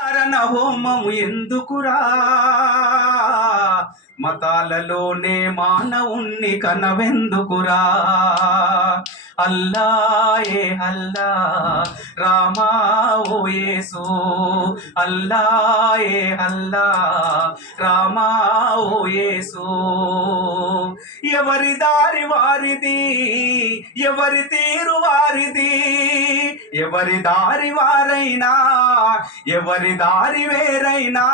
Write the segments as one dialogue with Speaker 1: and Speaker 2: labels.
Speaker 1: కారణ హోమము ఎందుకురా? మతాలలోనే మానవుణ్ణి కనవెందుకురా? అల్లా ఏ అల్లా రామా ఓ యేసు. అల్లా ఏ అల్లా రామా ఓ యేసు. ఎవరి దారి వారిది? ఎవరి తీరు వారిది? ఎవరి దారి వారైనా ఎవరి దారి వేరైనా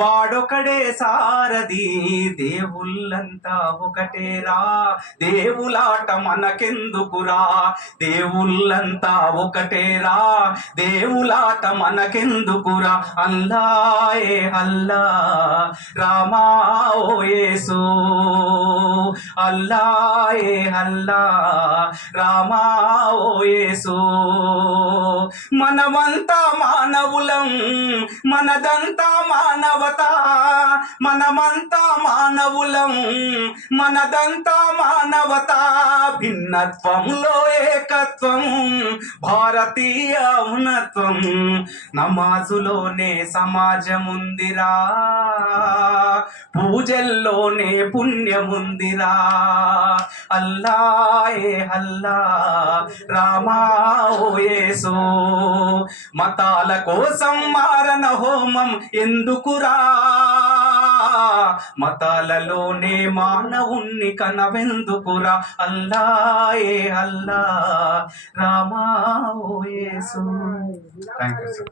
Speaker 1: వాడొకడే సారది దేవుళ్ళంతా ఒకటేరా. దేవులాట మనకెందుకురా? దేవుళ్ళంతా ఒకటేరా. దేవులాట మనకెందుకురా? అల్లా ఏ అల్లా రామా ఓ యేసు. అల్లా ఏ అల్లా రామా ఓ యేసు. మనమంతా మానవులం మనదంతా మానవత. మనమంతా మానవులం మనదంతా మానవత. భిన్నత్వంలో ఏకత్వం భారతీయ ఉన్నత్వం. నమాజులోనే సమాజముందిరా. పూజల్లోనే పుణ్యముందిరా. అల్లా ఏ అల్లా రామా ఓ యేసు. మతాల కోసం మారణ హోమం ఎందుకురా? మతాలలోనే మానవుణ్ణి కనవెందుకురా? అల్లా ఏ అల్లా రామా ఓ యేసు. Thank you sir